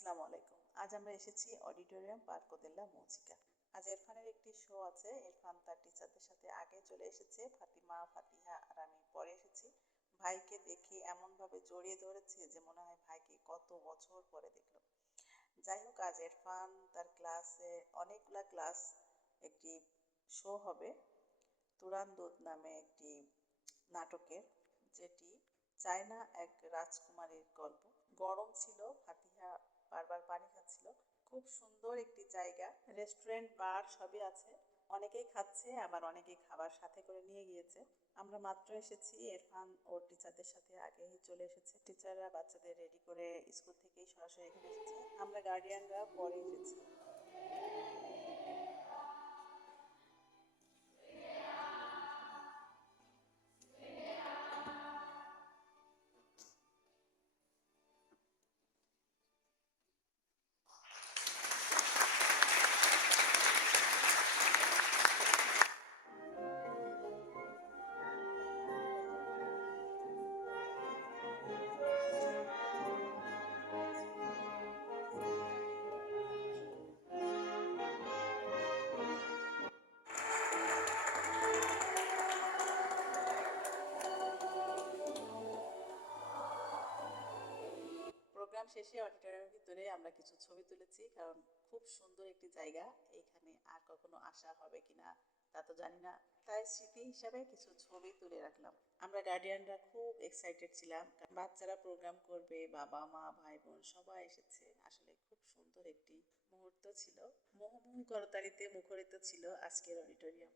আসসালামু আলাইকুম। আজ আমরা এসেছি অডিটোরিয়াম পার্কো দেলা মুজিকা। আজ ইরফানের একটি শো আছে। ইরফান তার টিচারদের সাথে আগে চলে এসেছে, ফাতিমা, ফাতিহা আর আমি পরে এসেছি। ভাইকে দেখে এমনভাবে জড়িয়ে ধরেছে যে মনে হয় ভাইকে কত বছর পরে দেখলো। যাই হোক, আজ ইরফান তার ক্লাসে অনেকগুলা ক্লাস একটি শো হবে তুরান্দুদ নামে একটি নাটকের, যেটি চায়না এক রাজকুমারীর গল্প। গরম ছিল, ফাতিহা বারবার পানি খাচ্ছিল। খুব সুন্দর একটি জায়গা, রেস্টুরেন্ট বার সবই আছে। অনেকেই খাচ্ছে, আবার অনেকেই খাবার সাথে করে নিয়ে গিয়েছে। আমরা মাত্র এসেছি, ইরফান ওর টিচারদের সাথে আগেই চলে এসেছে। টিচাররা বাচ্চাদের রেডি করে স্কুল থেকেই সরাসরি এখানে এসেছে, আমরা গার্ডিয়ানরা পরে এসেছি। প্রোগ্রাম শেষে অডিটোরিয়ামের ভিতরে আমরা কিছু ছবি তুলেছি, কারণ খুব সুন্দর একটি জায়গা। এইখানে আর কখনো আসা হবে কিনা তা তো জানি না, তাই স্মৃতি হিসাবে কিছু ছবি তুলে রাখলাম। আমরা গার্ডিয়ানরা খুব এক্সাইটেড ছিলাম, বাচ্চারা প্রোগ্রাম করবে, বাবা মা ভাই বোন সবাই এসেছে। আসলে খুব সুন্দর একটি মুহূর্ত ছিল। মোহময়ী করতালিতে মুখরিত ছিল আজকের অডিটোরিয়াম।